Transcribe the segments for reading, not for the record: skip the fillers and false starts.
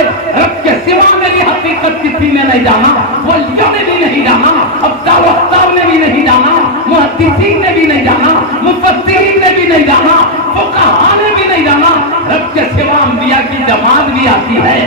کے رب کے سوا میری حقیقت کسی نے نہیں جانا، ولیوں نے بھی نہیں جانا، ابدال و اختار نے بھی نہیں جانا، محدثین نے بھی نہیں جانا، مفسرین نے بھی نہیں جانا، فقہاء نے بھی نہیں جانا۔ رب کے سوا انبیاء کی جماعت بھی آتی ہے،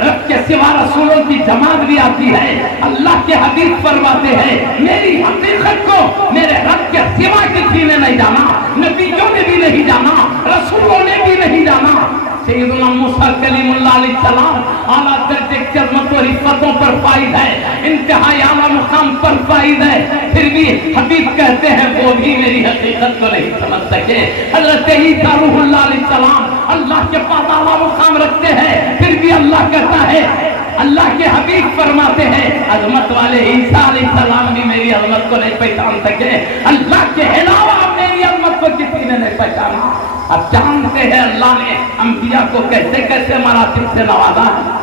رب کے سوا رسولوں کی جماعت بھی آتی ہے۔ اللہ کے حبیب فرماتے ہیں میری حقیقت کو میرے رب کے سوا کسی نے نہیں جانا، نبیوں نے بھی نہیں جانا، رسولوں نے بھی نہیں جانا۔ سیدنا موسیٰ کلیم اللہ علیہ السلام اعلیٰ درجے کی عظمت و رفعتوں پر فائز ہے، انتہائی اعلیٰ مقام پر فائز ہے، پھر بھی حبیب کہتے ہیں وہ بھی میری حقیقت کو نہیں سمجھ سکے۔ حضرت عیسیٰ روح اللہ علیہ السلام اللہ کے پاس اعلیٰ مقام رکھتے ہیں، پھر بھی اللہ کہتا ہے، اللہ کے حبیب فرماتے ہیں عظمت والے عیسیٰ علیہ السلام بھی میری عظمت کو نہیں پہچان سکے، اللہ کے علاوہ میری عظمت کو کسی نے نہیں پہچانا۔ اب جانتے ہیں اللہ نے انبیاء کو کیسے کیسے مراتب سے نوازا ہے۔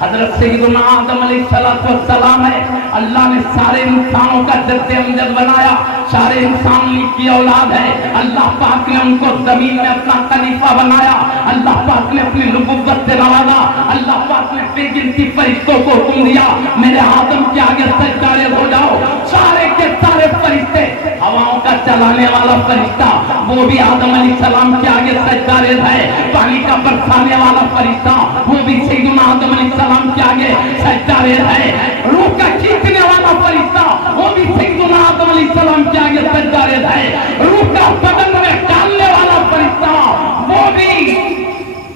حضرت سیدنا آدم علیہ السلام ہے، اللہ نے سارے انسانوں کا جد امجد بنایا، سارے انسان کی اولاد ہے، اللہ پاک نے ان کو زمین میں اپنا خلیفہ بنایا، اللہ پاک نے اپنی نبوت سے نوازا، اللہ پاک نے بے گنتی فرشتوں کو حکم دیا میرے آدم کے آگے سجدہ ہو جاؤ۔ سارے کے سارے فرشتے، ہواؤں کا چلانے والا فرشتہ وہ بھی آدم علیہ السلام کے آگے سجدہ ہے، پانی کا برسانے والا فرشتہ وہ بھی سیدنا آدم علیہ السلام کے آگے سجدہ ہے، روح کا کھینچنے والا فرشتہ وہ بھی سیدنا آدم علیہ السلام کے آگے سجدہ ہے، روح کا بدن میں ڈالنے والا فرشتہ وہ بھی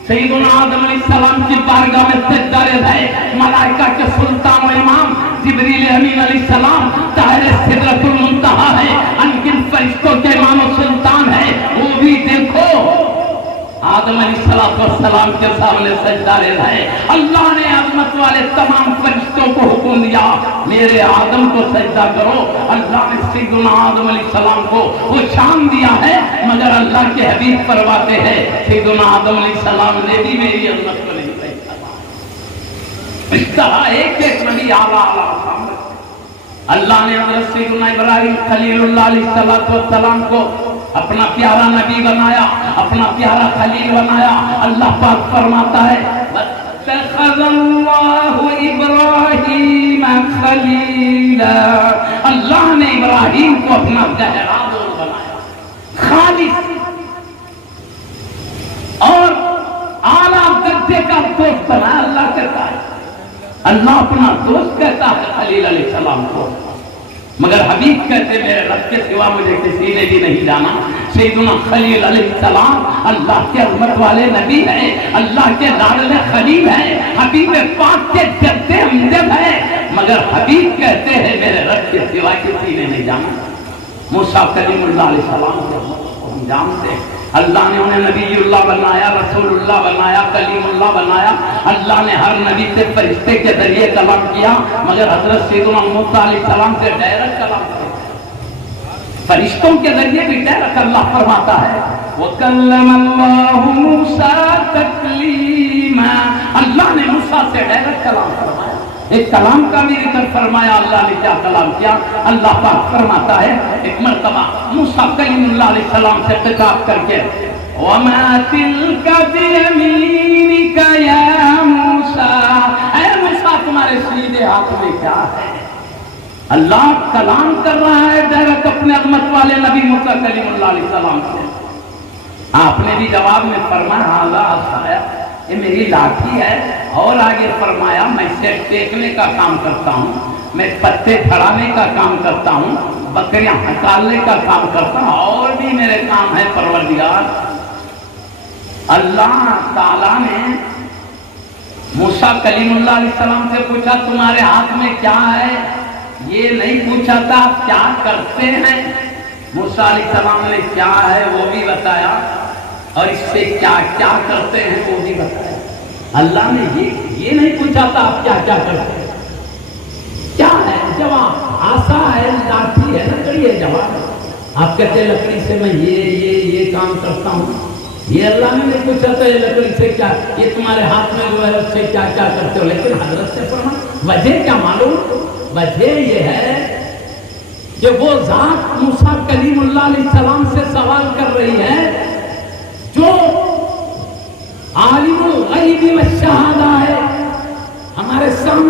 سیدنا آدم علیہ السلام کی بارگاہ میں سجدہ ہے۔ ملائکہ کے سلطان و امام جبریل امین علیہ السلام طاہر سدرۃ المنتہا ہے، انگن فرشتوں کے امام و سلطان ہے، وہ بھی دیکھو آدم علیہ السلام کے سامنے سجدہ ہے۔ اللہ نے عظمت والے تمام فرشتوں کو حکم دیا میرے آدم کو سجدہ کرو۔ اللہ نے سیدنا آدم علیہ السلام کو وہ شان دیا ہے، مگر اللہ کے حبیب فرماتے ہیں سیدنا آدم علیہ السلام نے بھی میری عظمت کو نہیں پہچانا۔ اس طرح ایک ایک نبی اعلیٰ مقام رکھتے۔ اللہ نے حضرت سیدنا ابراہیم خلیل اللہ علیہ السلام کو اپنا پیارا نبی بنایا، اپنا پیارا خلیل بنایا۔ اللہ پاک فرماتا ہے وَاتَّخَذَ اللَّهُ إِبْرَاهِيمَ خَلِيلًا، اللہ نے ابراہیم کو اپنا گہرا دوست بنایا، خالص اور اعلیٰ درجے کا دوست بنایا۔ اللہ کہتا ہے، اللہ اپنا دوست کہتا ہے خلیل علیہ السلام کو، مگر حبیب کہتے میرے رب کے سوا مجھے کسی نے بھی نہیں جانا۔ سیدنا خلیل علیہ السلام اللہ کے عظمت والے نبی ہیں، اللہ کے لاڈلے خلیل ہیں، حبیب پاک کے جد امجد ہیں، مگر حبیب کہتے ہیں میرے رب کے سوا کسی نے نہیں جانا۔ موسیٰ کلیم اللہ علیہ السلام کو ہم جانتے ہیں، اللہ نے انہیں نبی اللہ بنایا، رسول اللہ بنایا، کلیم اللہ بنایا۔ اللہ نے ہر نبی سے فرشتے کے ذریعے کلام کیا، مگر حضرت سیدنا موسیٰ علیہ السلام سے ڈائریکٹ کلام کیا۔ فرشتوں کے ذریعے بھی ڈائریکٹ اللہ فرماتا ہے وَكَلَّمَ اللَّهُ مُوسَىٰ تَكْلِيمًا، اللہ نے موسیٰ سے ڈائریکٹ کلام فرمایا۔ ایک کلام کا بھی ذکر فرمایا، اللہ نے کیا کلام کیا۔ اللہ پاک فرماتا ہے ایک مرتبہ موسیٰ کلیم اللہ علیہ السلام سے خطاب کر کے وَمَا تِلْكَ بِيَمِينِكَ يَا مُوسَىٰ، اے موسیٰ تمہارے سیدھے ہاتھ میں کیا ہے۔ اللہ کلام کر رہا ہے ڈائریکٹ اپنے عظمت والے نبی موسیٰ کلیم اللہ علیہ السلام سے۔ آپ نے بھی جواب میں فرمایا ھذا عصایا، یہ میری لاٹھی ہے، اور آگے فرمایا میں اسے ٹیکنے کا کام کرتا ہوں، میں پتے پھڑانے کا کام کرتا ہوں، بکریاں نکالنے کا کام کرتا ہوں، اور بھی میرے کام ہے پروردگار۔ اللہ تعالیٰ نے موسیٰ کلیم اللہ علیہ السلام سے پوچھا تمہارے ہاتھ میں کیا ہے، یہ نہیں پوچھا تھا آپ کیا کرتے ہیں۔ موسیٰ علیہ السلام نے کیا ہے وہ بھی بتایا، اور اس سے کیا کیا کرتے ہیں وہ بھی بتایا۔ اللہ نے یہ نہیں پوچھا تھا آپ کیا کیا کرتے ہیں، کیا ہے جواب، آسا ہے، لاٹھی ہے، لکڑی ہے، جواب۔ آپ کہتے ہیں لکڑی سے میں یہ کام کرتا ہوں، یہ اللہ نے نہیں پوچھا تھا یہ لکڑی سے کیا، یہ تمہارے ہاتھ میں جو ہے اس سے کیا کیا کرتے ہو۔ لیکن حضرت سے فرمایا وجہ کیا معلوم، وجہ یہ ہے کہ وہ ذات موسیٰ کلیم اللہ علیہ السلام سے سوال کر رہی ہے جو عالم الغیب والشہادہ ہے،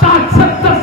60-70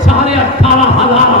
18,500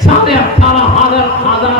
18,500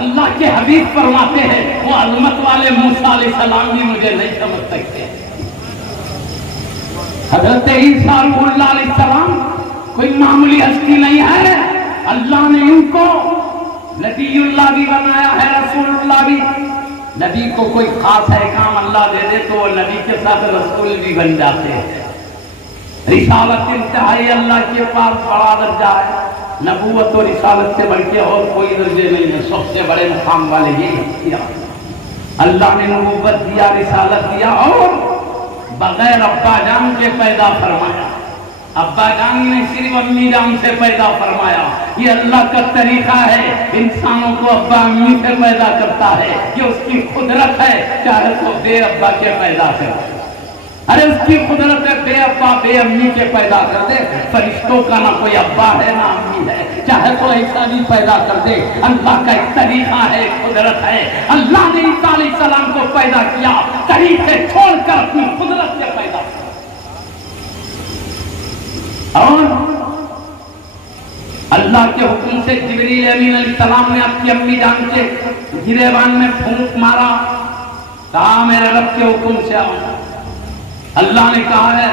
اللہ کے حبیب فرماتے ہیں وہ عظمت والے موسیٰ علیہ السلام بھی مجھے نہیں سمجھ سکتے. حضرت عیسیٰ روح اللہ علیہ السلام کوئی معمولی ہستی نہیں ہے. اللہ نے ان کو نبی اللہ بھی بنایا ہے, رسول اللہ بھی. نبی کو کوئی خاص احکام اللہ دے دے تو وہ نبی کے ساتھ رسول بھی بن جاتے ہیں. رسالت انتہائی اللہ کے پاس بڑا درجہ ہے. نبوت و رسالت سے بڑھ کے اور کوئی درجے نہیں ہے. سب سے بڑے مقام والے یہ کیا اللہ نے نبوت دیا, رسالت دیا اور بغیر ابا جان کے پیدا فرمایا. ابا جان نے صرف امی جان سے پیدا فرمایا. یہ اللہ کا طریقہ ہے, انسانوں کو ابا امی سے پیدا کرتا ہے. یہ اس کی قدرت ہے, چاہے تو بے ابا کے پیدا کرے. ارے اس کی قدرت ہے بے ابا بے امی کے پیدا کر دے. فرشتوں کا نہ کوئی ابا ہے نہ امی ہے, چاہے تو ایسا بھی پیدا کر دے. اللہ کا ایک طریقہ ہے, قدرت ہے. اللہ نے عیسیٰ علیہ السلام کو پیدا کیا, طریقے چھوڑ کر اپنی قدرت سے پیدا کیا. اور اللہ کے حکم سے جبریل امین علیہ السلام نے اپنی امی جان کے گریبان میں پھونک مارا, کہا میرے رب کے حکم سے آؤ. اللہ نے کہا ہے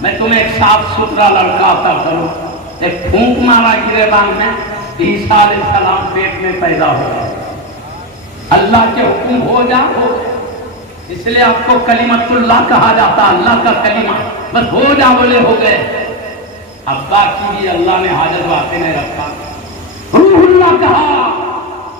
میں تمہیں ایک صاف ستھرا لڑکا عطا کروں. ایک پھونک مارا گریبان میں, عیسیٰ علیہ السلام پیٹ میں پیدا ہو گئے. اللہ کے حکم ہو جا ہو, اس لیے آپ کو کلمت اللہ کہا جاتا, اللہ کا کلمہ. بس ہو جا بولے ہو گئے. ابا کی بھی اللہ نے حاجت واسطے نہیں رکھا, روح اللہ کہا,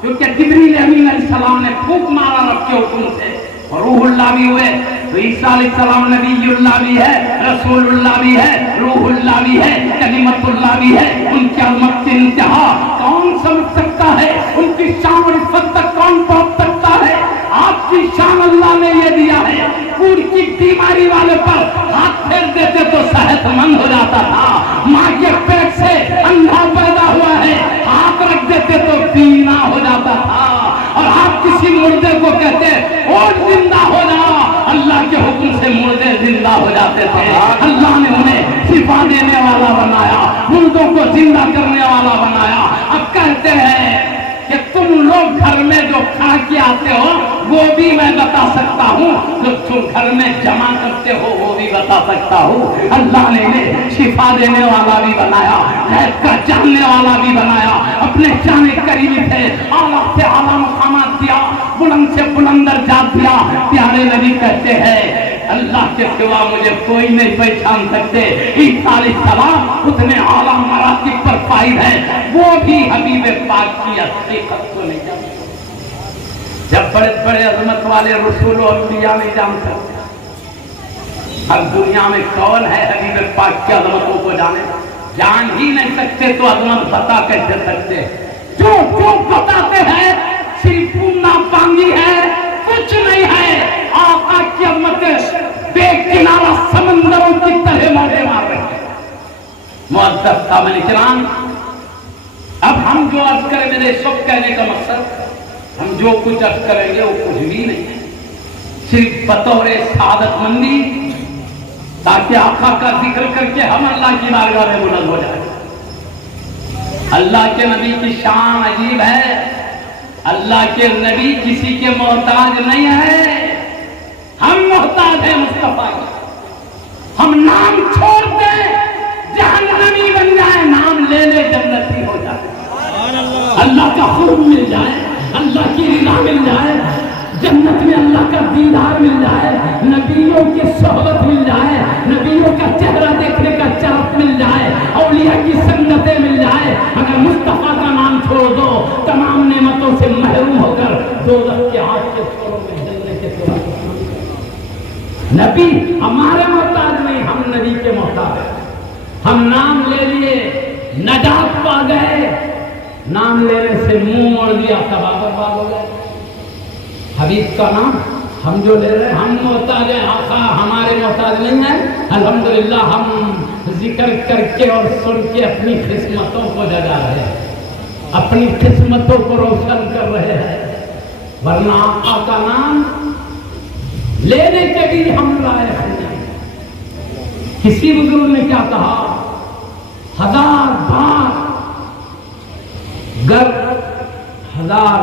کیونکہ جبریل امین علیہ السلام نے پھونک مارا رب کے حکم سے, روح اللہ بھی ہوئے. تو عیسیٰ علیہ السلام نبی اللہ بھی ہے, رسول اللہ بھی ہے, روح اللہ بھی ہے, کلمت اللہ بھی ہے. ان کی عظمت سے انتہا کون سمجھ سکتا ہے, ان کی شان اور عزت تک کون پہنچ سکتا ہے. آپ کی شان اللہ نے یہ دیا ہے, پوری کی بیماری والے پر ہاتھ پھیر دیتے تو صحت مند ہو جاتا تھا. ماں کے پیٹ سے اندھا پیدا ہوا ہے, ہاتھ رکھ دیتے تو بینا ہو جاتا تھا. اور آپ کسی مردے کو کہتے اور زندہ ہو جا, اللہ کے حکم سے مردے زندہ ہو جاتے تھے. اللہ نے انہیں شفا دینے والا بنایا, مردوں کو زندہ کرنے والا بنایا. اب کہتے ہیں کہ تم لوگ گھر میں جو کھا کے آتے ہو وہ بھی میں بتا سکتا ہوں, جو تم گھر میں جمع کرتے ہو وہ بھی بتا سکتا ہوں. اللہ نے انہیں شفا دینے والا بھی بنایا, غیب کا جاننے والا بھی بنایا. اپنے شان کریمی سے اعلیٰ سے اعلیٰ مقامات دیا, بلند سے بلند درجات دیا. پیارے نبی کہتے ہیں اللہ کے سوا مجھے کوئی نہیں پہچان سکتے. عیسیٰ علیہ السلام اتنے اعلیٰ مراتب پر فائز ہے, وہ بھی حبیب پاک کی حقیقت کو نہیں جانتے. جب بڑے بڑے عظمت والے رسول و انبیاء نہیں جان سکتے, اب دنیا میں کون ہے حبیب پاک کی عظمتوں کو جانے؟ جان ہی نہیں سکتے تو عظمت بتا کیسے سکتے؟ جو بتاتے ہیں صرف ناپاکی ہے, کچھ نہیں ہے. آقا کی عظمت بے کنارہ سمندروں کی طرح موجے مار رہے ہیں. معزز سامعین کرام, اب ہم جو عرض کریں, میرے سب کہنے کا مقصد ہم جو کچھ عرض کریں گے وہ کچھ بھی نہیں ہے, صرف بطور سعادت مندی, تاکہ آقا کا ذکر کر کے ہم اللہ کی بارگاہ میں بلند ہو جائیں. اللہ کے نبی کی شان عجیب ہے. اللہ کے نبی کسی کے محتاج نہیں ہے, ہم محتاج ہیں مصطفیٰ کے. ہم نام چھوڑ دیں جہنمی بن جائے, نام لے لے جنتی ہو جائے. اللہ کا خوب مل جائے, اللہ کی رضا مل جائے, جنت میں اللہ کا دیدار مل جائے, نبیوں کی صحبت مل جائے, نبیوں کا چہرہ دیکھنے کا چرف مل جائے, اولیاء کی سنتیں مل جائے. اگر مصطفیٰ کا نام چھوڑ دو تمام نعمتوں سے محروم ہو کر دوزخ کے ہاتھ کے چھوڑوں میں جلنے کے سوا. نبی ہمارے محتاج نہیں, ہم نبی کے محتاج ہیں. ہم نام لے لیے نجات پا گئے, نام لینے سے منہ موڑ دیا تباہ برباد ہو گئے. حبیب کا نام ہم جو لے رہے ہیں ہم محتاج ہیں, آقا ہمارے محتاج نہیں ہیں. الحمدللہ ہم ذکر کر کے اور سن کے اپنی قسمتوں کو جگا رہے ہیں, اپنی قسمتوں کو روشن کر رہے ہیں. ورنہ آقا کا نام لینے کے بھی ہم لائق نہیں. کسی بزرگ نے کیا کہا, 1000 بار گر 1000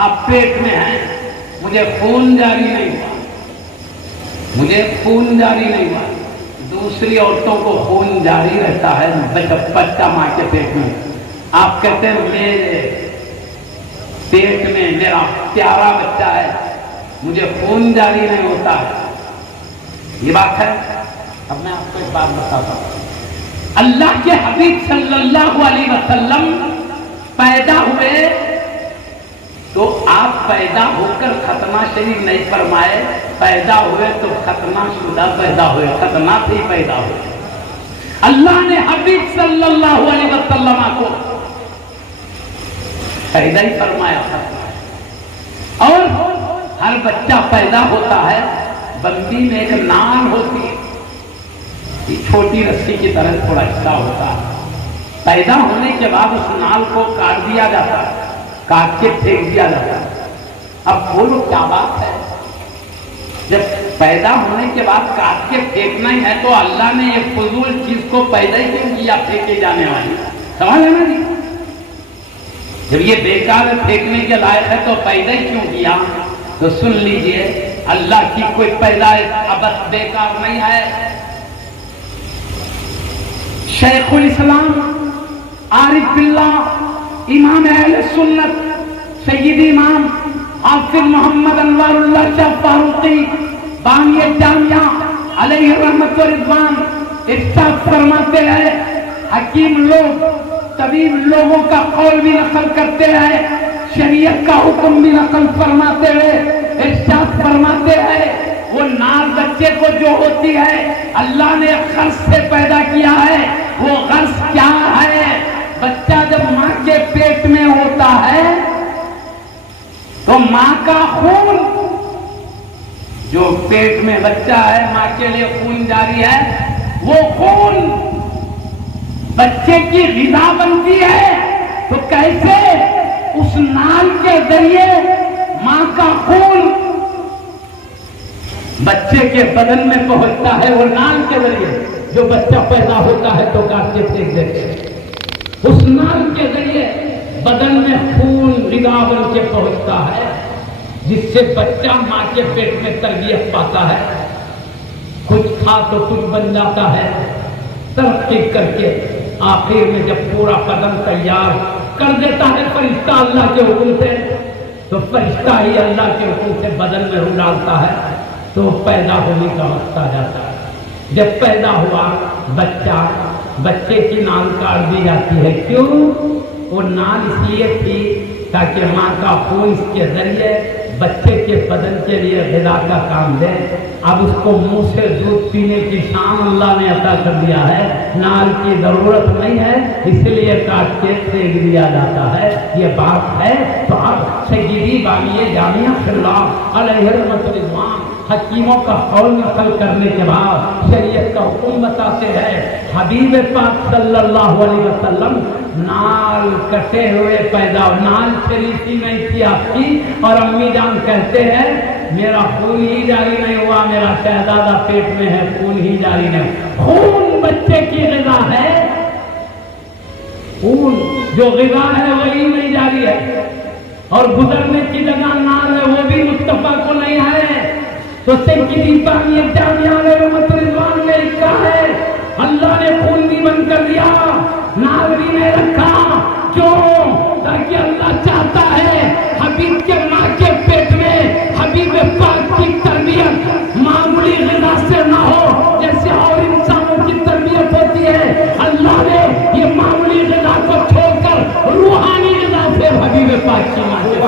آپ پیٹ میں ہیں، مجھے خون جاری نہیں ہوا، مجھے خون جاری نہیں ہوا، دوسری عورتوں کو خون جاری رہتا ہے بچہ ماں کے پیٹ میں، آپ کہتے ہیں میرے پیٹ میں میرا پیارا بچہ ہے، مجھے خون جاری نہیں ہوتا ہے، یہ بات ہے۔ اب میں آپ کو ایک بات بتاتا ہوں، اللہ کے حبیب صلی اللہ علیہ وسلم پیدا ہوئے تو آپ پیدا ہو کر ختنہ شریف نہیں فرمائے، پیدا ہوئے تو ختنہ شدہ پیدا ہوئے، ختنہ سے ہی پیدا ہوئے۔ اللہ نے حبیب صلی اللہ علیہ وسلم کو پیدا ہی فرمایا تھا، اور ہر بچہ پیدا ہوتا ہے بندی میں ایک نان ہوتی ہے، یہ چھوٹی رسی کی طرح تھوڑا حصہ ہوتا ہے، پیدا ہونے کے بعد اس نال کو کاٹ دیا جاتا ہے، کاٹ کے پھینک دیا جاتا ہے۔ اب بولو کیا بات ہے، جب پیدا ہونے کے بعد کاٹ کے پھینکنا ہی ہے تو اللہ نے ایک فضول چیز کو پیدا ہی کیوں کیا پھینکے جانے والی، سمجھ ہے نا جی؟ جب یہ بیکار ہے پھینکنے کے لائق ہے تو پیدا ہی کیوں کیا؟ تو سن لیجئے اللہ کی کوئی پیدائش ابد بیکار نہیں ہے۔ شیخ الاسلام عارف باللہ امام اہل سنت سید امام حافظ محمد انوار اللہ شاہ فاروقی بانی جامعہ علیہ رحمت و رضوان ارشاد فرماتے ہیں، حکیم لوگ طبیب لوگوں کا قول بھی نقل کرتے ہیں، شریعت کا حکم بھی نقل فرماتے ہیں، ارشاد فرماتے ہیں وہ ناز بچے کو جو ہوتی ہے اللہ نے غرض سے پیدا کیا ہے، وہ غرض کیا ہے؟ بچہ جب ماں کے پیٹ میں ہوتا ہے تو ماں کا خون، جو پیٹ میں بچہ ہے ماں کے لیے خون جاری ہے، وہ خون بچے کی غذا بنتی ہے، تو کیسے اس نال کے ذریعے ماں کا خون بچے کے بدن میں پہنچتا ہے، وہ نال کے ذریعے جو بچہ پیدا ہوتا ہے تو کاٹ کے پھینک دیتے ہیں، اس نال کے ذریعے بدن میں خون غذا بن کے پہنچتا ہے، جس سے بچہ ماں کے پیٹ میں تربیت پاتا ہے، کچھ کھا تو کچھ بن جاتا ہے، ترقی کر کے آخر میں جب پورا بدن تیار کر دیتا ہے فرشتہ اللہ کے حکم سے، تو فرشتہ ہی اللہ کے حکم سے بدن میں روح ڈالتا ہے تو پیدا ہونے کا وقت آ جاتا ہے۔ جب پیدا ہوا بچہ، بچے کی نال کاٹ دی جاتی ہے، کیوں؟ وہ نال اس لیے تھی تاکہ ماں کا خون اس کے ذریعے بچے کے بدن کے لیے غذا کا کام دے۔ اب اس کو منہ سے دودھ پینے کی شان اللہ نے عطا کر دیا ہے، نال کی ضرورت نہیں ہے، اس لیے کاٹ کے پھینک دیا جاتا ہے، یہ بات ہے۔ تو اب سیدی بانی جامعہ صلی اللہ علیہ وسلم حکیموں کا قول نقل کرنے کے بعد شریعت کا حکم بتاتے ہیں، حبیب پاک صلی اللہ علیہ وسلم نال کٹے ہوئے پیدا، نال شریفی نہیں تھی آپ کی، اور امی جان کہتے ہیں میرا خون ہی جاری نہیں ہوا، میرا شہزادہ پیٹ میں ہے، خون ہی جاری نہیں ہوا۔ خون بچے کی غذا ہے، خون جو غذا ہے وہی نہیں جاری ہے، اور گزرنے کی جگہ نال ہے وہ بھی مصطفیٰ کو نہیں ہے۔ تو سیدی بانی جامعہ علیہ رحمت رضوان نے لکھا ہے اللہ نے خون بھی بند کر دیا، نال بھی نہیں رکھا، کیوں؟ تاکہ اللہ چاہتا ہے حبیب کے ماں کے پیٹ میں حبیب پاک کی تربیت معمولی غذا سے نہ ہو جیسے اور انسانوں کی تربیت ہوتی ہے، اللہ نے یہ معمولی غذا کو چھوڑ کر روحانی غذا سے حبیب پاک کی ماں سے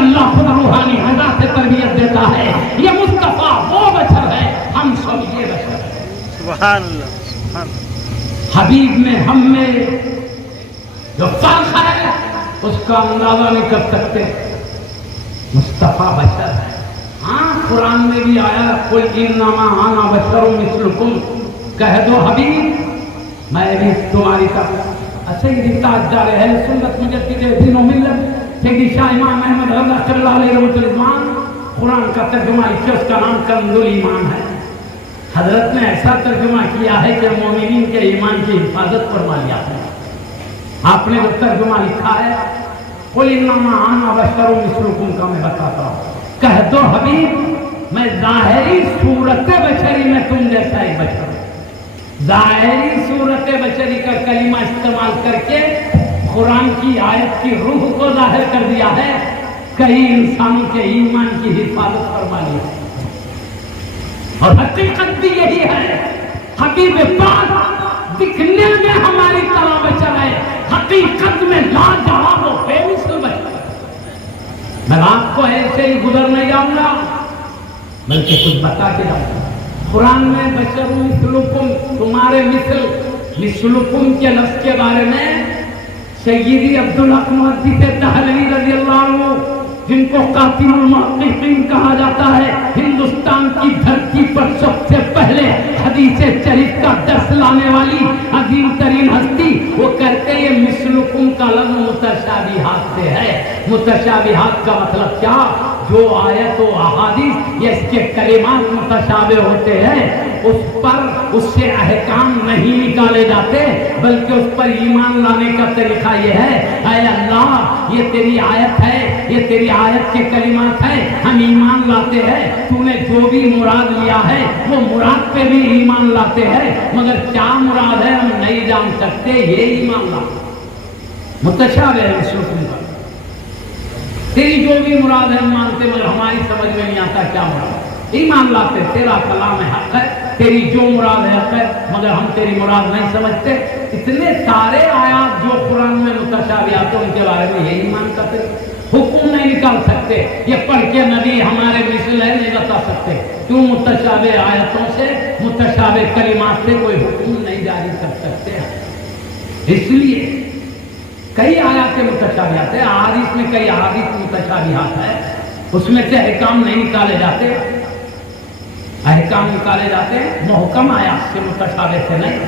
اللہ خود روحانی غذا سے تربیت دیتا ہے۔ یہ مصطفیٰ وہ بشر ہے، ہم سب یہ بشر ہیں۔ سبحان اللہ۔ حبیب میں ہم میں جو فرق ہے اس کا اندازہ نہیں کر سکتے. مصطفیٰ بشر ہے. ہاں قرآن میں بھی آیا قل انما انا بشر مثلکم، کہہ دو حبیب میں بھی تمہاری طرح. سیدی تاجدار اہل سنت مجدد دین و ملت سیدی شاہ امام احمد رضا صلی اللہ علیہ وسلم قرآن کا ترجمہ کیا، اس کا نام کنز الایمان ہے. حضرت نے ایسا ترجمہ کیا ہے کہ مومنین کے ایمان کی حفاظت فرما لیا ہے. آپ نے جو ترجمہ لکھا ہے قل انما انا بشر مثلکم کا میں بتاتا ہوں، کہہ دو حبیب میں ظاہری صورت بشری میں تم جیسا ہی بشر ہوں. ظاہری صورت بشری کا کلمہ استعمال کر کے قرآن کی آیت کی روح کو ظاہر کر دیا ہے، کئی انسانوں کے ایمان کی حفاظت فرما لی ہے. اور حقیقت بھی یہی ہے. حبیب پاک دکھنے میں ہماری طرح بشر ہے، حقیقت میں لاجواب و بے مثل بشر. میں آپ کو ایسے ہی گزر نہیں جاؤں گا بلکہ کچھ بتا کے جاؤں گا. قرآن میں بشر مثلکم، تمہارے مثلکم کے لفظ کے بارے میں سیدی عبدالحق محدث دہلوی رضی اللہ عنہ، جن کو قاتل المحققین کہا جاتا ہے، ہندوستان کی دھرتی پر سب سے پہلے حدیث شریف کا درس لانے والی عظیم ترین ہستی، وہ کہتے ہیں یہ مثلکم کا لفظ متشابہات سے ہے. متشابہات کا مطلب کیا؟ جو آیت و احادیث یا اس کے کلمات متشابہ ہوتے ہیں اس سے احکام نہیں نکالے جاتے، بلکہ اس پر ایمان لانے کا طریقہ یہ ہے اے اللہ یہ تیری آیت ہے، یہ تیری آیت کے کلمات ہیں، ہم ایمان لاتے ہیں، تو نے جو بھی مراد لیا ہے وہ مراد پہ بھی ایمان لاتے ہیں، مگر کیا مراد ہے ہم نہیں جان سکتے، یہ ایمان لاتے. متشابہ ہے مثلکم کا، تیری جو بھی مراد ہے ہم مانتے مگر ہماری سمجھ میں نہیں آتا کیا مراد ہے. ایمان لاتے تیرا کلام حق ہے، تیری جو مراد ہے حق ہے، مگر ہم تیری مراد نہیں سمجھتے. اتنے سارے آیات جو قرآن میں متشابہات ہیں ان کے بارے میں یہی ایمان کرتے. حکم نہیں نکال سکتے، یہ پڑھ کے نبی ہمارے مثل ہے نہیں بتا سکتے. کیوں؟ متشابہ آیتوں سے متشابہ کلمات سے کوئی حکم نہیں جاری کر سکتے. اس لیے کئی آیات متشابہات ہیں، احادیث میں کئی احادیث متشابہات ہیں، اس میں سے احکام نہیں نکالے جاتے. احکام نکالے جاتے ہیں محکم آیات سے، متشابہ سے نہیں.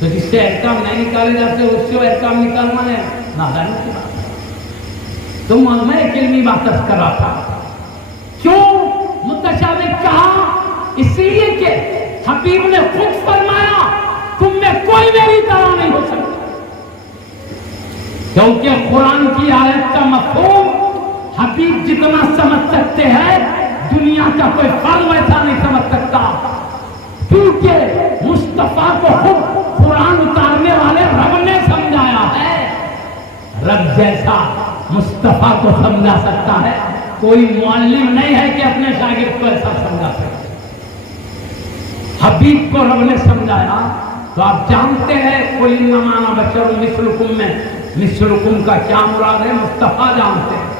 تو جس سے احکام نہیں نکالے جاتے اس سے احکام نکالنا ہے نادانی کی بات. تو میں ایک علمی بات کر رہا تھا، کیوں متشابہ کہا؟ اس لیے کہ حبیب نے خود فرمایا تم میں کوئی میری طرح نہیں ہو سکتا، کیونکہ قرآن کی آیت کا مفہوم حبیب جتنا سمجھ سکتے ہیں دنیا کا کوئی فرد ویسا نہیں سمجھ سکتا، کیونکہ مصطفیٰ کو خود قرآن اتارنے والے رب نے سمجھایا ہے. رب جیسا مصطفیٰ کو سمجھا سکتا ہے کوئی معلم نہیں ہے کہ اپنے شاگرد کو ایسا سمجھا سکے. حبیب کو رب نے سمجھایا. تو آپ جانتے ہیں قل انما انا بشر مثلکم میں مثلکم کا کیا مراد ہے، مصطفیٰ جانتے ہیں.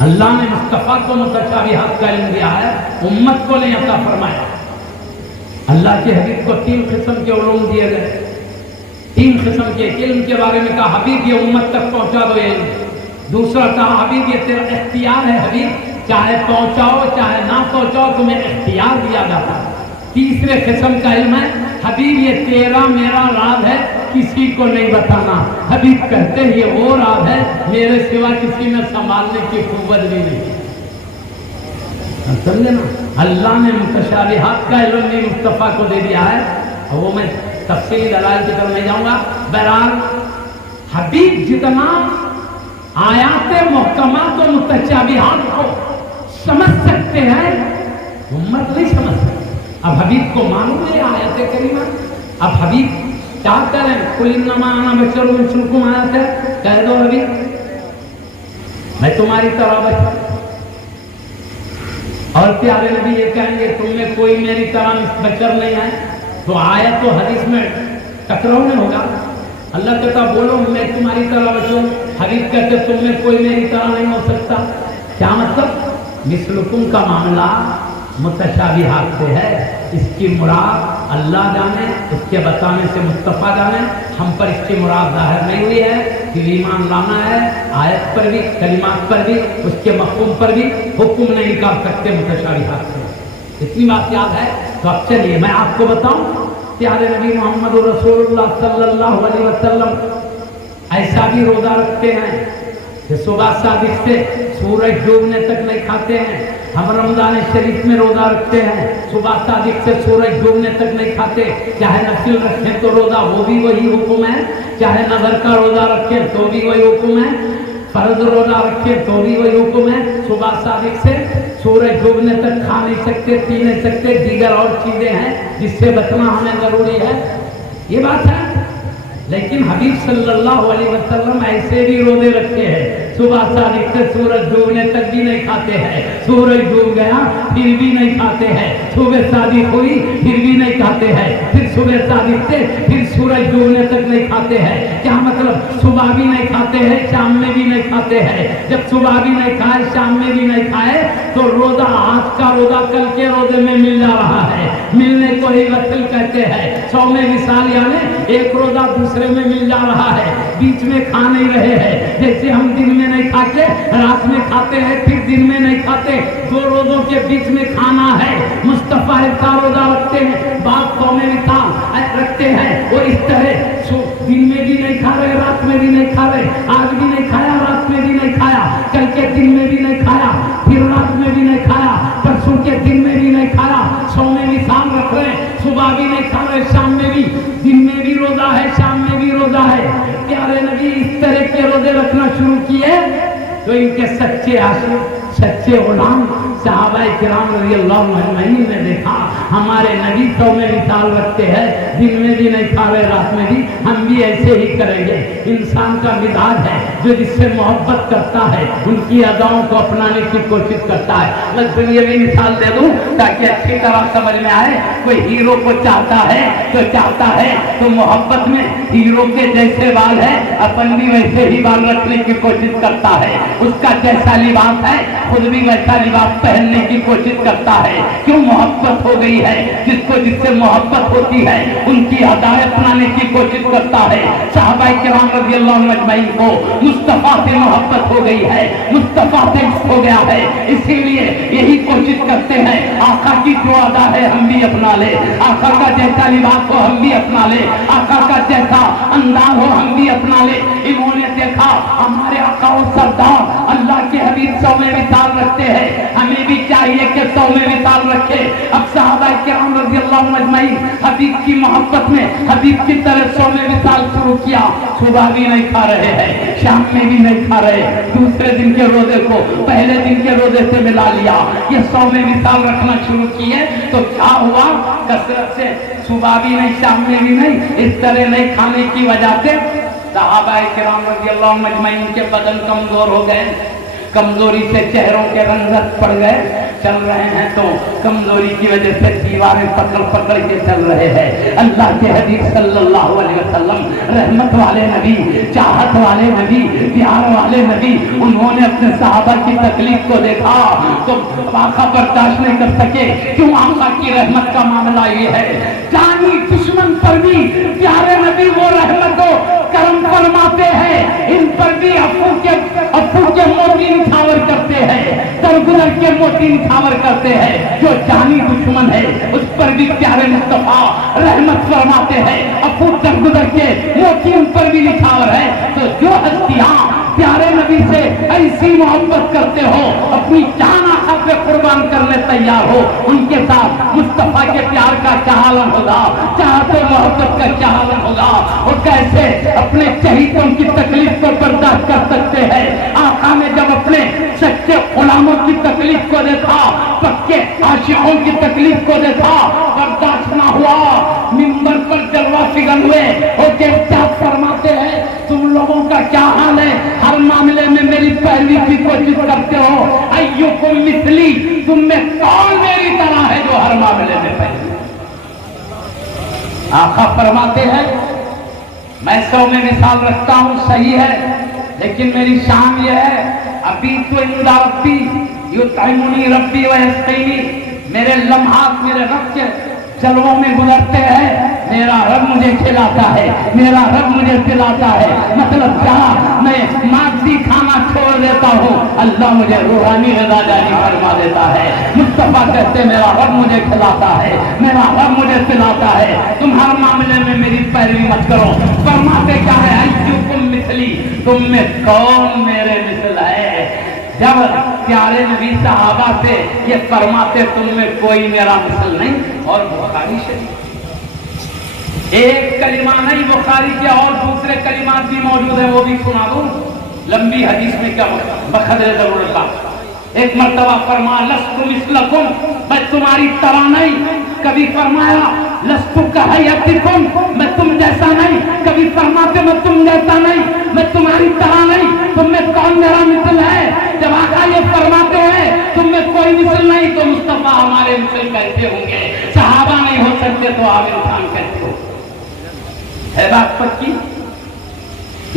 اللہ نے مصطفیٰ کو متشابہات کا علم دیا ہے، امت کو نہیں عطا فرمایا. اللہ کے حبیب کو 3 قسم کے علوم دیے گئے، 3 قسم کے علم کے بارے میں کہا حبیب یہ امت تک پہنچا دو یہ علم. دوسرا کہا حبیب یہ تیرا اختیار ہے، حبیب چاہے پہنچاؤ چاہے نہ پہنچاؤ تمہیں اختیار دیا جاتا ہے. تیسرے قسم کا علم ہے حبیب یہ تیرا میرا راز ہے کسی کو نہیں بتانا. حبیب کہتے ہیں یہ وہ راز ہے میرے سوا کسی میں سنبھالنے کی قوت بھی نہیں. سمجھے نا، اللہ نے متشابہات کا علم بھی مصطفیٰ کو دے دیا ہے، اور وہ میں تفصیلی دلائل کی طرف نہیں جاؤں گا. بہرحال حبیب جتنا آیات محکمات و متشابہات کو سمجھ سکتے ہیں امت نہیں سمجھ سکتے. اب حبیب کو معلوم ہے آیت کریمہ، اب حبیب کیا کریں؟ قل انما انا بشر مثلکم آیت ہے، کہہ دو حبیب میں تمہاری طرح بشر. اور پیارے نبی یہ کہیں گے تم میں کوئی میری طرح بشر نہیں ہے، تو آیت و حدیث میں ٹکراؤ نہیں ہوگا. اللہ کہتا بولو میں تمہاری طرح بشر، حبیب کہتے تم میں کوئی میری طرح نہیں ہو سکتا. کیا مطلب؟ مثلکم کا معاملہ متشابہات سے ہے، اس کی مراد اللہ جانے، اس کے بتانے سے مصطفیٰ جانے، ہم پر اس کی مراد ظاہر نہیں ہوئی ہے، پھر ایمان لانا ہے، آیت پر بھی، کلمات پر بھی، اس کے مفہوم پر بھی حکم نہیں نکال سکتے متشابہات سے۔ اتنی بات یاد ہے تو اب چلیے میں آپ کو بتاؤں، پیارے نبی محمد رسول اللہ صلی اللہ علیہ وسلم ایسا بھی روزہ رکھتے ہیں کہ صبح صادق سے سورج ڈوبنے تک نہیں کھاتے ہیں۔ ہم رمضان شریف میں روزہ رکھتے ہیں، صبح صادق سے سورج ڈوبنے تک نہیں کھاتے، چاہے نفل رکھیں تو روزہ وہ بھی وہی حکم ہے، چاہے نظر کا روزہ رکھیں تو بھی وہی حکم ہے، فرض روزہ رکھیں تو بھی وہی حکم ہے۔ صبح صادق سے سورج ڈوبنے تک کھا نہیں سکتے، پی نہیں سکتے، دیگر اور چیزیں ہیں جس سے بچنا ہمیں ضروری ہے، یہ بات ہے۔ لیکن حبیب صلی اللہ علیہ وسلم ایسے بھی روزے رکھتے ہیں، صبح صادق سے سورج ڈوبنے تک بھی نہیں کھاتے ہیں، سورج ڈوب گیا پھر بھی نہیں کھاتے ہیں، صبح صادق ہوئی پھر بھی نہیں کھاتے ہیں، پھر صبح صادق سے پھر سورج ڈوبنے تک نہیں کھاتے ہیں۔ کیا مطلب؟ صبح بھی نہیں کھاتے ہیں، شام میں بھی نہیں کھاتے ہیں۔ جب صبح بھی نہیں کھائے، شام میں بھی نہیں کھائے تو روزہ آج کا روزہ کل کے روزے میں مل جا رہا ہے، ملنے کو ہی وصل کہتے ہیں۔ 100 میں مثال یعنی ایک روزہ دوسرے میں مل جا رہا ہے، بیچ میں کھا نہیں رہے ہیں۔ جیسے ہم دن میں نہیں کھا کے رات میں کھاتے ہیں، پھر دن میں نہیں کھاتے، دو روزوں کے بیچ میں کھانا ہے۔ مصطفیٰ کا روزہ رکھتے ہیں، بعض قومیں رکھتے ہیں، اور اس طرح دن میں بھی نہیں کھا رہے، رات میں بھی نہیں کھا رہے، آج بھی نہیں کھایا، رات میں بھی نہیں کھایا، کل کے دن میں بھی نہیں کھایا، پھر رات میں بھی نہیں کھایا، پرسوں کے دن میں بھی نہیں کھایا۔ 100 میں مثال رکھ رہے ہیں، صبح بھی نہیں کھا رہے، شام میں بھی، دن میں بھی روزہ ہے، شام میں بھی روزہ ہے۔ پیارے نبی اس طرح کے روزے رکھنا شروع کیے تو ان کے سچے عاشق، سچے غلام صحابہ کرام رضی اللہ عنہم نے دیکھا ہمارے نبی 100 میں مثال رکھتے ہیں، دن میں بھی نہیں کھا رہے، رات میں بھی، ہم بھی ایسے ہی کریں گے۔ انسان کا مزاج ہے جو جس سے محبت کرتا ہے ان کی اداؤں کو اپنانے کی کوشش کرتا ہے۔ میں یہ بھی مثال دے دوں تاکہ اچھی طرح سمجھ میں آئے۔ کوئی ہیرو کو چاہتا ہے تو محبت میں ہیرو کے جیسے بال ہے، اپن بھی ویسے ہی بال رکھنے کی کوشش کرتا ہے، اس کا جیسا لباس ہے خود بھی ویسا لباس پہننے کی کوشش کرتا ہے۔ کیوں؟ محبت ہو گئی ہے، جس سے محبت ہوتی ہے ان کی ادائیں اپنانے کی کوشش کرتا ہے۔ صحابہ کرام رضی اللہ عنہم اجمعین کو مصطفیٰ سے محبت ہو گئی ہے، مصطفیٰ سے عشق ہو گیا ہے، اسی لیے یہی کوشش کرتے ہیں آقا کی جو ادا ہے ہم بھی اپنا لے، آقا کا جیسا لباس ہو ہم بھی اپنا لے، آقا کا جیسا انداز ہو ہم بھی اپنا لے۔ انہوں نے دیکھا ہمارے آقا و سردار اللہ کے حبیب 100 میں مثال رکھتے ہیں، ہمیں بھی چاہیے کہ 100 میں مثال رکھے۔ اب صحابہ کرام رضی اللہ عنہم اجمعین حبیب کی محبت میں حبیب کی طرح 100 میں مثال شروع کیا۔ صبح بھی نہیں کھا رہے ہیں، شام میں بھی نہیں کھا رہے، دوسرے دن کے روزے کو پہلے دن کے روزے سے ملا لیا۔ یہ 100 میں مثال رکھنا شروع کیے تو کیا ہوا؟ کثرت سے صبح بھی نہیں، شام میں بھی نہیں، اس طرح نہیں کھانے کی وجہ سے صحابہ کرام رضی اللہ عنہم اجمعین کے بدن کمزور ہو گئے، کمزوری سے چہروں کے رنگت پڑ گئے، چل رہے ہیں تو کمزوری کی وجہ سے دیواریں پکڑ کے چل رہے ہیں۔ اللہ کے حبیب صلی اللہ علیہ وسلم رحمت والے نبی، چاہت والے نبی، پیار والے نبی، انہوں نے اپنے صحابہ کی تکلیف کو دیکھا تو آقا برداشت نہیں کر سکے۔ کیوں؟ آقا کی رحمت کا معاملہ یہ ہے، جانی دشمن پر بھی پیارے نبی وہ رحمت و کرم فرماتے ہیں، ان پر بھی افو کے موتی نچھاور کرتے ہیں، درگزر کے موتی نچھاور کرتے ہیں۔ جو جانی دشمن ہے اس پر بھی پیارے مصطفیٰ رحمت فرماتے ہیں، افو درگزر کے موتی ان پر بھی نچھاور ہے۔ تو جو ہستیاں پیارے نبی سے ایسی محبت کرتے ہو، اپنی جان آقا پہ قربان کرنے تیار ہو، ان کے ساتھ مصطفیٰ کے پیار کا کیا عالم ہوگا، چاہت و محبت کا کیا عالم ہوگا، وہ کیسے اپنے چہیتوں کی تکلیف کو برداشت کر سکتے ہیں۔ آقا نے جب اپنے سچے غلاموں کی تکلیف کو دیکھا، پکے عاشقوں کی تکلیف کو دیکھا، برداشت نہ ہوا، منبر پر جلوہ فگن ہوئے، وہ کیا فرماتے ہیں؟ تم لوگوں کا کیا حال ہے؟ ہر معاملے میں میری پیروی کی کوشش کرتے ہو، ایوکم مثلی، تم میں کون میری طرح ہے جو ہر معاملے میں پیروی؟ آقا فرماتے ہیں میں 100 میں مثال رکھتا ہوں، صحیح ہے، لیکن میری شان یہ ہے، ابھی تو عند ربی یطعمنی ربی ویسقینی، میرے لمحات میرے رب کے جلووں میں گزرتے ہیں، میرا رب مجھے کھلاتا ہے، میرا رب مجھے پلاتا ہے. مطلب کیا؟ میں مادی کھانا چھوڑ دیتا ہوں، اللہ مجھے روحانی غذا جاری فرما دیتا ہے. مصطفیٰ کہتے میرا رب مجھے کھلاتا ہے، میرا رب مجھے پلاتا ہے. تم ہر معاملے میں میری پیروی مت کرو. فرماتے کیا ہے؟ ایّکم مثلی، تم میں کون میرے مثل ہے؟ جب پیارے نبی صحابہ سے یہ فرماتے تم میں کوئی میرا مثل نہیں. اور بخاری شریف ایک کلمہ نہیں بخاری کے اور دوسرے کلمات بھی موجود ہیں، وہ بھی سنا دوں. لمبی حدیث میں کیا ہوتا ہے بقدر ضرورت. ایک مرتبہ فرمایا لست مثلکم، میں تمہاری طرح نہیں. کبھی فرمایا لست کہیئتکم، میں تم جیسا نہیں. کبھی فرماتے میں تم جیسا نہیں، میں تمہاری طرح نہیں. تم میں کون میرا مثل ہے؟ جب آقا یہ فرماتے ہیں تم میں کوئی مثل نہیں تو مصطفیٰ ہمارے مثل کیسے ہوں گے؟ صحابہ نہیں ہو سکتے تو آپ انسان کیسے ہو؟ ہے بات پکی؟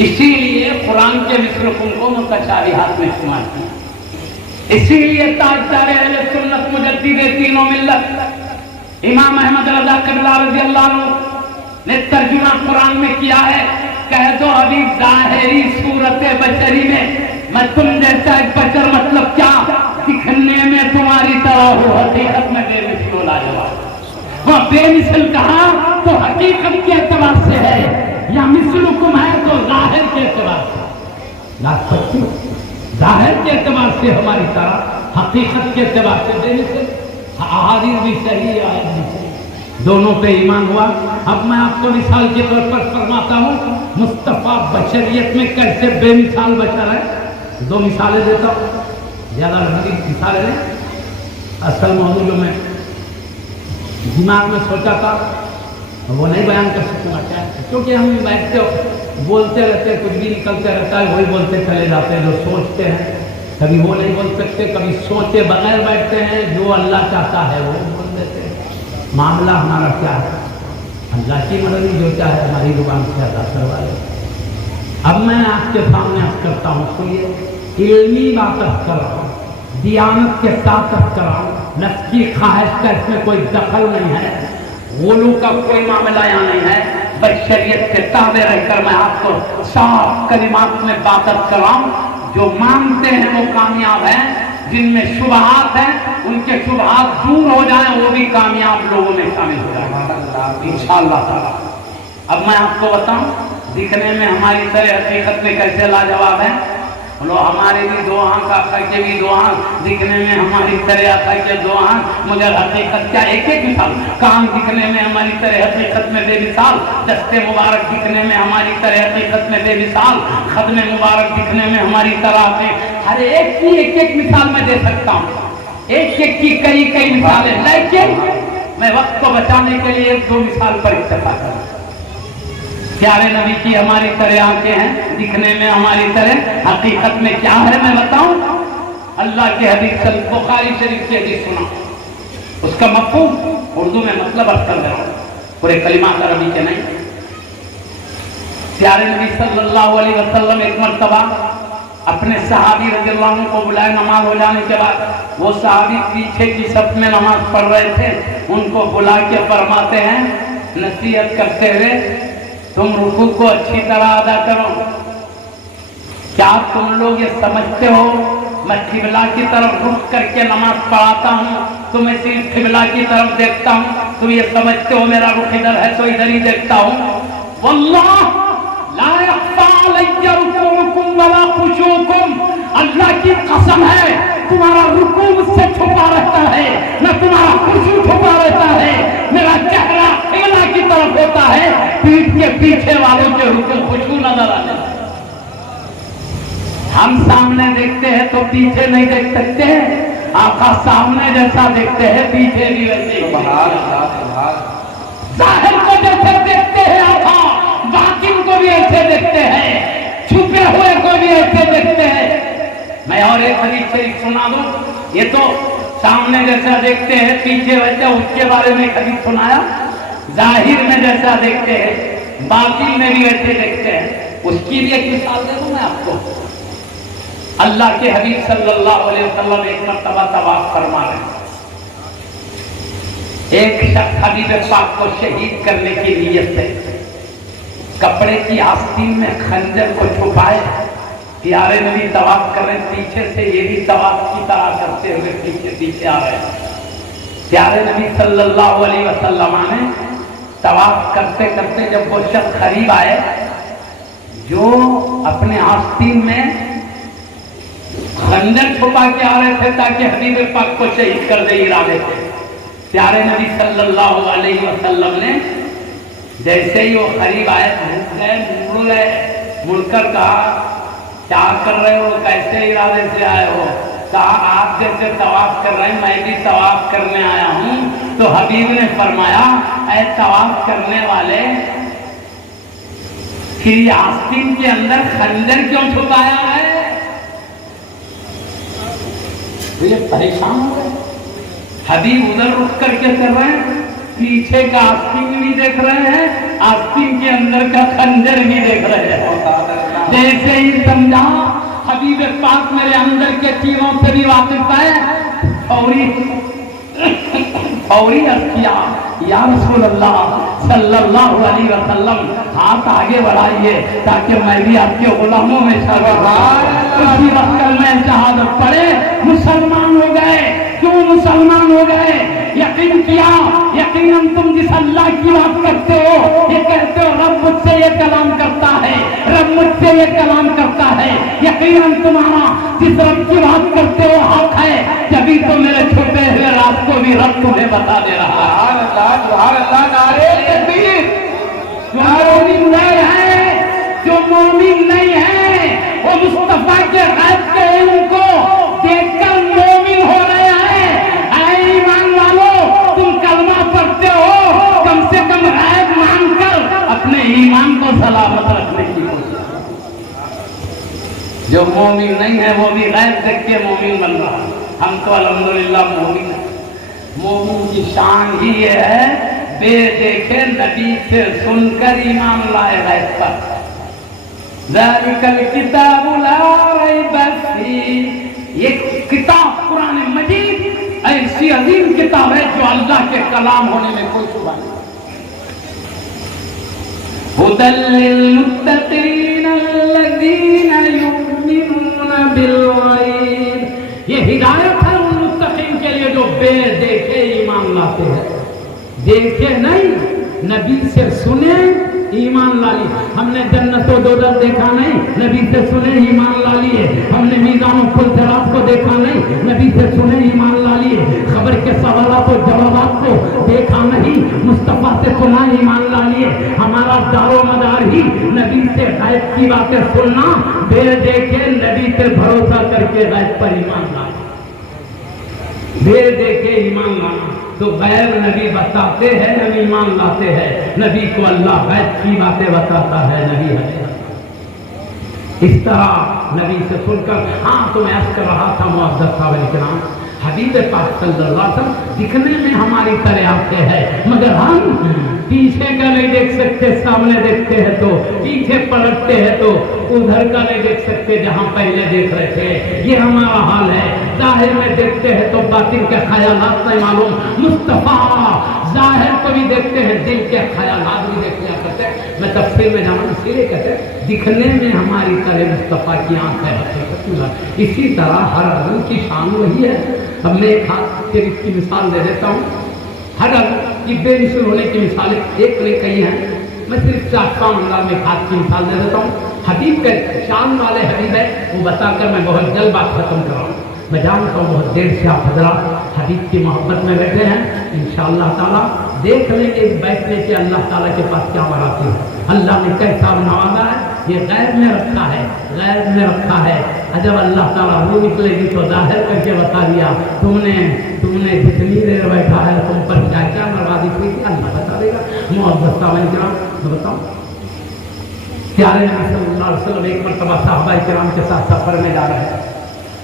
اسی لیے قرآن کے مثلکم کو متشابہات میں استعمال کیا. اسی لیے تاجدار اہل سنت مجدد تینوں ملت امام احمد رضا قبلہ رضی اللہ عنہ نے ترجمہ قرآن میں کیا ہے. کہہ دو ابھی ظاہری صورت بشری میں تم جیسا ایک بشر، مطلب کیا؟ دکھنے میں تمہاری طرح ہو، حقیقت میں بے مثل و لاجواب. وہ بے مثل کہا تو حقیقت کے اعتبار سے ہے، یا مثلکم ہے تو ظاہر کے اعتبار سے. ظاہر کے اعتبار سے ہماری طرح، حقیقت کے اعتبار سے بے مثل. احادیث بھی صحیح، آیت بھی صحیح، دونوں پہ ایمان ہوا. اب میں آپ کو مثال کے طور پر فرماتا ہوں مصطفیٰ بشریت میں کیسے بے مثال بشر ہے. دو مثالیں دیتا ہوں، زیادہ لمبی مثالیں نہیں. اصل موضوع جو میں دماغ میں سوچا تھا وہ نہیں بیان کر سکوں گا، کیونکہ ہم بیٹھتے بولتے رہتے، کچھ بھی نکلتے رہتا ہے، وہی بولتے چلے جاتے ہیں. جو سوچتے ہیں کبھی وہ نہیں بول سکتے، کبھی سوچے بغیر بیٹھتے ہیں، جو اللہ چاہتا ہے وہ بول دیتے ہیں. معاملہ ہمارا کیا ہے؟ اللہ کی مرضی، جو چاہے ہماری زبان سے ادا کروا لے. اب میں آپ کے سامنے عرض کرتا ہوں، سنیے، علمی بات کر رہا ہوں، دیانت کے ساتھ کر رہا ہوں. نفس کی خواہش کا اس میں کوئی دخل نہیں ہے، غلو کا کوئی معاملہ یہاں نہیں ہے. بشریت کے تابع رہ کر میں آپ کو صاف کلمات میں بات کر رہا ہوں. جو مانتے ہیں وہ کامیاب ہیں، جن میں شبہات ہیں ان کے شبہات دور ہو جائیں، وہ بھی کامیاب لوگوں میں شامل ہو جائیں انشاءاللہ تعالی. اب میں آپ کو بتاؤں دکھنے میں ہماری طرح حقیقت میں کیسے لاجواب ہیں. بولو ہمارے بھی دو آنکھ، آقا کے بھی دو آنکھ، دکھنے میں ہماری طرح آقا کے دو آنکھ، مگر حقیقت کیا ایک ایک مثال. کان دکھنے میں ہماری طرح حقیقت میں بے مثال، دست مبارک دکھنے میں ہماری طرح حقیقت میں بے مثال، خدم مبارک دکھنے میں ہماری طرح ہر ایک کی ایک ایک مثال میں دے سکتا ہوں، ایک ایک کی کئی کئی مثالیں. لیکن میں وقت کو بچانے کے لیے ایک دو مثال پر اکتفا کروں. پیارے نبی کی ہماری طرح آنکھیں ہیں، دکھنے میں ہماری طرح، حقیقت میں کیا ہے میں بتاؤں. اللہ کے حدیث بخاری شریف کی حدیث سنا، اس کا مفہوم اردو میں مطلب عرض کر رہا ہوں، پورے کلمات عربی کے نہیں. پیارے نبی صلی اللہ علیہ وسلم ایک مرتبہ اپنے صحابی رضی اللہ عنہ کو بلائے. نماز ہو جانے کے بعد وہ صحابی پیچھے کی صف میں نماز پڑھ رہے تھے، ان کو بلا کے فرماتے ہیں نصیحت کرتے ہوئے تم رکوع کو اچھی طرح ادا کرو. کیا تم لوگ یہ سمجھتے ہو میں قبلہ کی طرف رخ کر کے نماز پڑھاتا ہوں، تمہیں صرف قبلہ کی طرف دیکھتا ہوں، تم یہ سمجھتے ہو میرا رخ ادھر ہے تو ادھر ہی دیکھتا ہوں. واللہ لا یخفی علی رکوعکم ولا خشوعکم، اللہ کی قسم ہے تمہارا رکوع مجھ سے چھپا رہتا ہے، نہ تمہارا خشوع چھپا رہتا ہے. میرا چہرہ قبلہ کی طرف ہوتا ہے، پیٹھ کے پیچھے والوں کے رکوع خشوع نظر آتا ہے. ہم سامنے دیکھتے ہیں تو پیچھے نہیں دیکھ سکتے ہیں، آقا سامنے جیسا دیکھتے ہیں پیچھے بھی ویسے ہی. ظاہر کو جیسے دیکھتے ہیں آقا باطن کو بھی ایسے دیکھتے ہیں، چھپے ہوئے کو بھی ایسے دیکھتے ہیں. میں اور ایک حدیث شریف سنا دوں، یہ تو سامنے جیسا دیکھتے ہیں پیچھے ویسے، اس کے بارے میں ایک حدیث سنایا ظاہر میں جیسا دیکھتے ہیں باطن میں بھی ویسے دیکھتے ہیں. اس کی بھی ایک مثال دے دوں میں آپ کو. اللہ کے حبیب صلی اللہ علیہ وسلم ایک مرتبہ طواف فرما رہے ہیں. ایک شخص حبیب پاک کو شہید کرنے کی نیت سے کپڑے کی آستین میں خنجر کو چھپائے، پیارے نبی طواف کر رہے ہیں، پیچھے سے یہ بھی طواف کی طرح کرتے ہوئے پیچھے پیچھے آ رہے ہیں۔ پیارے نبی صلی اللہ علیہ وسلم نے طواف کرتے کرتے جب وہ شخص قریب آئے جو اپنے آستین میں خنجر چھپا کے آ رہے تھے تاکہ حبیب پاک کو شہید کر دے ارادے سے، پیارے نبی صلی اللہ علیہ وسلم نے جیسے ہی وہ قریب آئے مڑ کر کہا کیا کر رہے ہو، کیسے ارادے سے آئے ہو؟ کہا آپ جیسے طواف کر رہے ہیں میں بھی طواف کرنے آیا ہوں۔ تو حبیب نے فرمایا اے طواف کرنے والے، پھر آستین کے اندر خنجر کیوں چھپایا ہے؟ یہ پریشان ہو گئے۔ حبیب ادھر رک کر کے کر رہے ہیں، پیچھے کا آستین بھی دیکھ رہے ہیں، آستین کے اندر کا خنجر بھی دیکھ رہے ہیں۔ جیسے ہی سمجھا حبیب پاک میرے اندر کے چیزوں سے بھی واقف ہے، فوری عرض کیا یا رسول اللہ صلی اللہ علیہ وسلم ہاتھ آگے بڑھائیے تاکہ میں بھی آپ کے غلاموں میں شامل ہوں۔ اسی وقت کلمہ شہادت پڑھے، مسلمان ہو گئے۔ کیوں مسلمان ہو گئے؟ یقین کیا، یقیناً تم جس اللہ کی بات کرتے ہو یہ کہتے ہو رب مجھ سے یہ کلام کرتا ہے، رب مجھ سے یہ کلام کرتا ہے، یقیناً تمہارا جس رب کی بات کرتے ہو حق ہے، جبھی تو میرے چھپے ہوئے راز کو بھی رب تمہیں بتا دے رہا ہے۔ سبحان اللہ، نعرہ تکبیر۔ جو مومن نہیں ہے، جو مومن نہیں ہے، وہ مصطفیٰ کے غیب کے علم کو دیکھ کر مومن ہو رہے ہیں۔ اے ایمان والو، تم کلمہ پڑھتے ہو، کم سے کم غیب مان کر اپنے ایمان کو سلامت رکھنے کی کوشش۔ جو مومن نہیں ہے وہ بھی غیب دیکھ کے مومن بن رہا ہے۔ ہم تو الحمدللہ مومن ہیں۔ مومن کی شان ہی یہ ہے بے دیکھے نبی سے سن کر ایمان لائے غیب پر۔ ذالک الکتاب لا ریب فیہ، یہ کتاب قرآن مجید ایسی عظیم کتاب ہے جو اللہ کے کلام ہونے میں کوئی شبہ نہیں۔ ھدی للمتقین الذین یؤمنون بالغیب، یہ ہدایت ہے ان متقین کے لیے جو بے دیکھے ایمان لاتے ہیں۔ دیکھے نہیں، نبی سے سنے ایمان لا لی۔ ہم نے جنت و دوزخ دیکھا نہیں، نبی سے سنے ایمان لا لیے۔ ہم نے میزان و پل صراط کو دیکھا نہیں، نبی سے سنے ایمان لا لیے۔ خبر کے سوالات و جوابات کو دیکھا نہیں، مصطفیٰ سے سنا ایمان لا لیے۔ ہمارا دار و مدار ہی نبی سے غیب کی باتیں سننا، بے دیکھے نبی سے بھروسہ کر کے غیب پر ایمان لانا۔ بے دیکھے ایمان لانا تو غیب نبی بتاتے ہیں، ہم ایمان لاتے ہیں۔ نبی کو اللہ غیب کی باتیں بتاتا ہے، نبی ہے۔ اس طرح نبی سے سن کر، ہاں تو میں عرض کر رہا تھا معزز صاحب کرام، حبیب پاک صلی اللہ علیہ وسلم دکھنے میں ہماری طرح آتے ہیں، مگر ہم پیچھے کا نہیں دیکھ سکتے، سامنے دیکھتے ہیں تو پیچھے پلٹتے ہیں تو ادھر کا نہیں دیکھ سکتے جہاں پہلے دیکھ رہے تھے۔ یہ ہمارا حال ہے، ظاہر میں دیکھتے ہیں تو باطن کے خیالات نہیں معلوم۔ مصطفیٰ ظاہر کو بھی دیکھتے ہیں، دل کے خیالات بھی دیکھ لیا کرتے ہیں۔ میں تفسیر میں جاؤں اسی لیے کہتے ہیں دکھنے میں ہماری طرح مصطفیٰ کی آنکھ ہے۔ اسی طرح ہر عالم کی شان وہی ہے۔ اب میں ایک ہاتھ شریف کی مثال دے دیتا ہوں۔ ہر عالم کی بے مثل ہونے کی مثالیں ایک نہیں کئی ہیں، میں صرف 4-5 انداز میں ہاتھ کی مثال دے دیتا ہوں۔ حبیب کے شان والے حبیب ہے، وہ بتا کر میں بہت جلد بات ختم کر رہا ہوں۔ میں جانتا ہوں بہت دیر سے آپ حضرات حبیب کی محبت میں بیٹھے ہیں، انشاءاللہ تعالیٰ دیکھ لیں گے اس بیٹھنے کے اللہ تعالیٰ کے پاس کیا بڑھاتی ہے۔ اللہ نے کیسا نوازا ہے، یہ غیب میں رکھا ہے، غیب میں رکھا ہے۔ جب اللہ تعالیٰ وہ نکلے گی تو ظاہر کر کے بتا دیا تم نے جتنی دیر بیٹھا ہے تم پر کیا کیا بربادی ہوئی تھی، اللہ بتا دے گا۔ محبت صاحب کرام میں بتاؤں، پیارے نبی صلی اللہ علیہ وسلم ایک مرتبہ صحابہ کرام کے ساتھ سفر میں جا رہے ہیں۔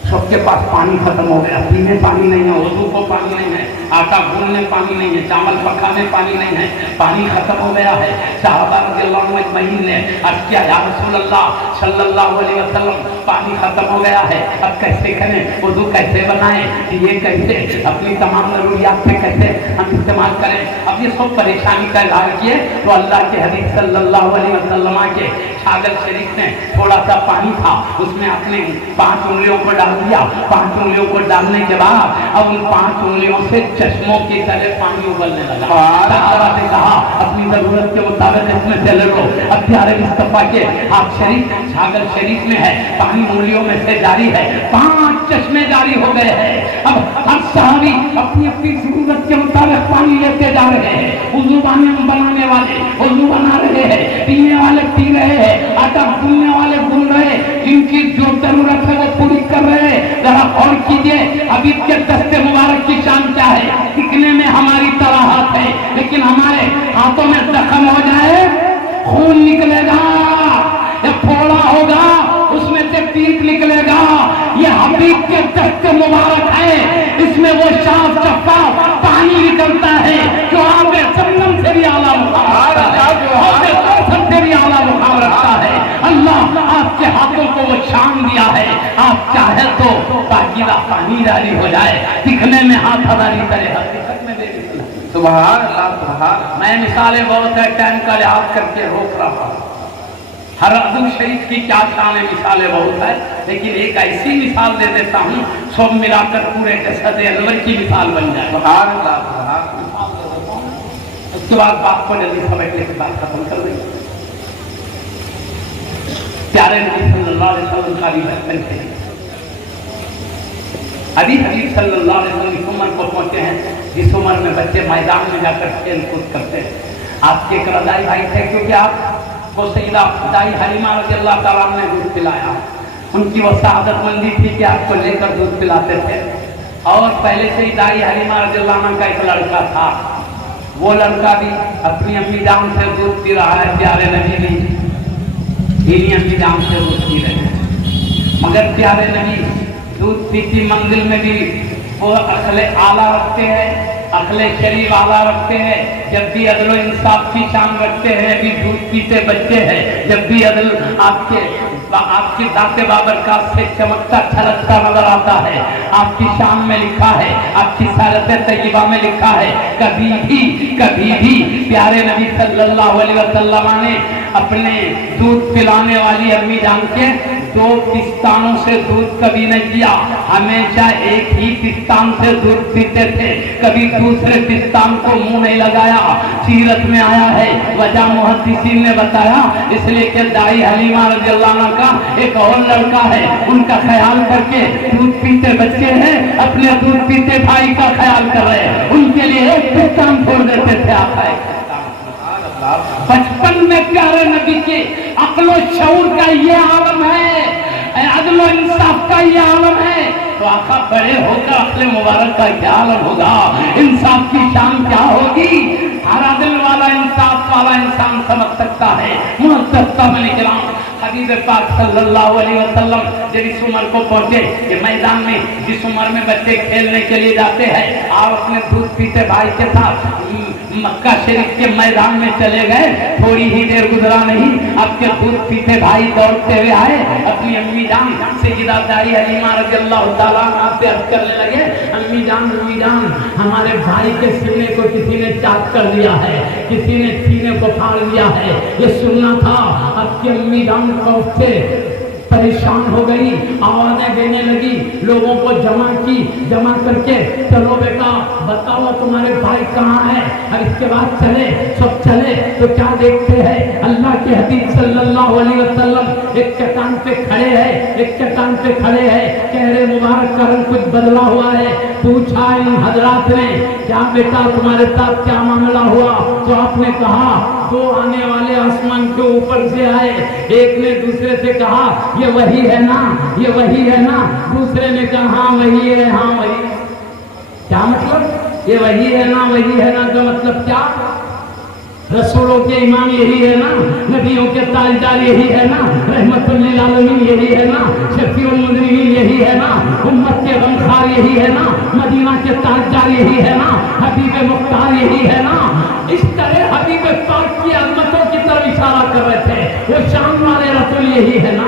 سب کے پاس پانی ختم ہو گیا، پینے پانی نہیں ہے، وضو کو پانی نہیں ہے، آٹا گھولنے پانی نہیں ہے، چاول پکانے پانی نہیں ہے، پانی ختم ہو گیا ہے۔ صحابہ رضی اللہ عنہ اجمعین نے عرض کیا یا رسول اللہ صلی اللہ علیہ وسلم پانی ختم ہو گیا ہے، اب کیسے کریں، وضو کیسے بنائیں، یہ کیسے اپنی تمام ضروریات سے کیسے ہم استعمال استعمال کریں. اب یہ سب پریشانی کا اظہار کیے تو اللہ کے حبیب صلی اللہ علیہ وسلم کے چھاگل شریف میں تھوڑا سا پانی تھا, اس میں اپنے 5 انگلیوں کو ڈال دیا. 5 انگلیوں کو ڈالنے کے بعد اب ان 5 انگلیوں سے چشموں کی طرح پانی ابلنے لگا. صحابہ نے کہا اپنی ضرورت کے مطابق اس میں سے لے لو. اب پیارے مصطفیٰ کے ہاتھ شریف چھاگل شریف میں ہے, پانی انگلیوں میں سے جاری ہے, 5 چشمے جاری ہو گئے ہیں. اب ہر صحابی اپنی اپنی ضرورت کے مطابق پانی لیتے جا رہے ہیں. وضو بنانے والے وضو بنا رہے ہیں, پینے والے پی رہے ہیں, آٹا گوندنے والے گوند رہے ہیں, جن کی جو ضرورت ہے وہ پوری کر رہے ہیں. ذرا غور کیجئے حبیب کے دست مبارک کی شان کیا ہے. دکھنے میں ہماری طرح ہاتھ ہے, لیکن ہمارے ہاتھوں میں زخم ہو جائے خون نکلے گا, یا پھوڑا ہوگا اس میں سے پیپ نکلے گا. یہ حبیب کے دست مبارک ہے, اس میں وہ صاف شفاف پانی نکلتا ہے جو آب زمزم سے بھی اعلیٰ مقام رکھتا ہے, آب کوثر سے بھی اعلیٰ مقام رکھتا ہے. اللہ آپ کے ہاتھوں کو وہ شان دیا ہے, آپ چاہے تو پاکیزہ پانی جاری ہو جائے, دکھنے میں ہاتھ ہماری طرح حقیقت میں دے دی. سبحان اللہ سبحان. میں مثالیں بہت ہے, ٹائم کا لحاظ کر کے روک رہا ہوں. ہر عدو شریف کی کیا شان ہے, مثالیں بہت ہے, لیکن ایک ایسی مثال دے دیتا ہوں سب ملا کر پورے جسد انور کی مثال بن جائے. سبحان اللہ سبحان. اس کے بعد بات کو جلدی سمیٹنے کے بعد ختم کر دیں. پیارے نبی صلی اللہ علیہ وسلم کا روایت کرتے ہیں, ابھی حبیب صلی اللہ علیہ وسلم اس عمر کو پہنچے ہیں جس عمر میں بچے میدان میں جا کر کھیل کود کرتے ہیں. آپ کے ایک رضائی بھائی تھے, کیونکہ آپ کو سیدہ دائی حلیمہ رضی اللہ تعالیٰ نے دودھ پلایا. ان کی وہ سعادت مندی تھی کہ آپ کو لے کر دودھ پلاتے تھے. اور پہلے سے ہی دائی حلیمہ رضی اللہ عنہ کا ایک لڑکا تھا, وہ لڑکا بھی اپنی امی جان سے دودھ پی رہا ہے. پیارے نبی بھی انہی امی جان سے دودھ پی رہے ہیں, مگر پیارے نبی دودھ پیتی منزل میں بھی وہ عقل اعلیٰ رکھتے ہیں, عقل شریف اعلیٰ رکھتے ہیں. جب بھی عدل و انصاف کی شان رکھتے ہیں, بھی دودھ پیتے بچے ہیں. جب بھی عدل آپ کی ذات بابرکات سے چمکتا چھلکتا نظر آتا ہے. آپ کی شان میں لکھا ہے, آپ کی سیرت طیبہ میں لکھا ہے, کبھی بھی پیارے نبی صلی اللہ علیہ وسلم نے اپنے دودھ پلانے والی امی جان کے 2 پستانوں سے دودھ کبھی نہیں پیا. ہمیشہ ایک ہی پستان سے دودھ پیتے تھے, کبھی دوسرے پستان کو منہ نہیں لگایا. سیرت میں آیا ہے, وجہ محدثین نے بتایا, اس لیے کہ دائی حلیمہ رضی اللہ عنہ کا ایک اور لڑکا ہے, ان کا خیال کر کے دودھ پیتے بچے ہیں, اپنے دودھ پیتے بھائی کا خیال کر رہے ہیں, ان کے لیے ایک پستان چھوڑ دیتے تھے. آپ بچپن میں پیارے نبی کے عقل و شعور کا یہ عالم ہے, عدل و انصاف کا یہ عالم ہے, تو آقا بڑے ہو کر عقل مبارک کا کیا عالم ہوگا, انصاف کی شان کیا ہوگی. ہر عدل والا انصاف والا انسان سمجھ سکتا ہے. معزز سامعین کرام, حبیب پاک صلی اللہ علیہ وسلم جب اس عمر کو پہنچے کہ میدان میں جس عمر میں بچے کھیلنے کے لیے جاتے ہیں, آپ اپنے دودھ پیتے بھائی کے ساتھ مکہ شریف کے میدان میں چلے گئے. تھوڑی ہی دیر گزرا نہیں, آپ کے دودھ پیتے بھائی دوڑتے ہوئے آئے, اپنی امی جان سیدہ دائی حلیمہ رضی اللہ تعالیٰ عنہا سے عرض کرنے لگے, امی جان ہمارے بھائی کے سینے کو کسی نے چاٹ کر دیا ہے, کسی نے سینے کو پھاڑ دیا ہے, یہ سننا تھا. اب کی امی جان خوف سے پریشان ہو گئی, آوازیں دینے لگی, لوگوں کو جمع کر کے, چلو بیٹا بتاؤ تمہارے بھائی کہاں ہے. اور اس کے بعد سب چلے تو کیا دیکھتے ہیں, اللہ کے حبیب صلی اللہ علیہ وسلم ایک چٹان پہ کھڑے ہیں, چہرے مبارک کا رنگ کچھ بدلا ہوا ہے. پوچھا ان حضرات نے, کیا بیٹا تمہارے ساتھ کیا معاملہ ہوا؟ تو آپ نے کہا 2 آنے والے آسمان کے اوپر سے آئے. ایک نے دوسرے سے کہا یہ وہی ہے نا, دوسرے نے کہا ہاں وہی ہے. کیا مطلب یہ وہی ہے نا کا مطلب کیا؟ رسولوں کے امام یہی ہے نا, نبیوں کے تاجدار یہی ہے نا, رحمت للعالمین یہی ہے نا, شفیع المذنبین یہی ہے نا, امت کے غمخوار یہی ہے نا, مدینہ کے تاجدار یہی ہے نا, حبیب مختار یہی ہے نا. اس طرح حبیب پاک کی عظمتوں کی طرف اشارہ کر رہے تھے, وہ شان والے رسول یہی ہے نا.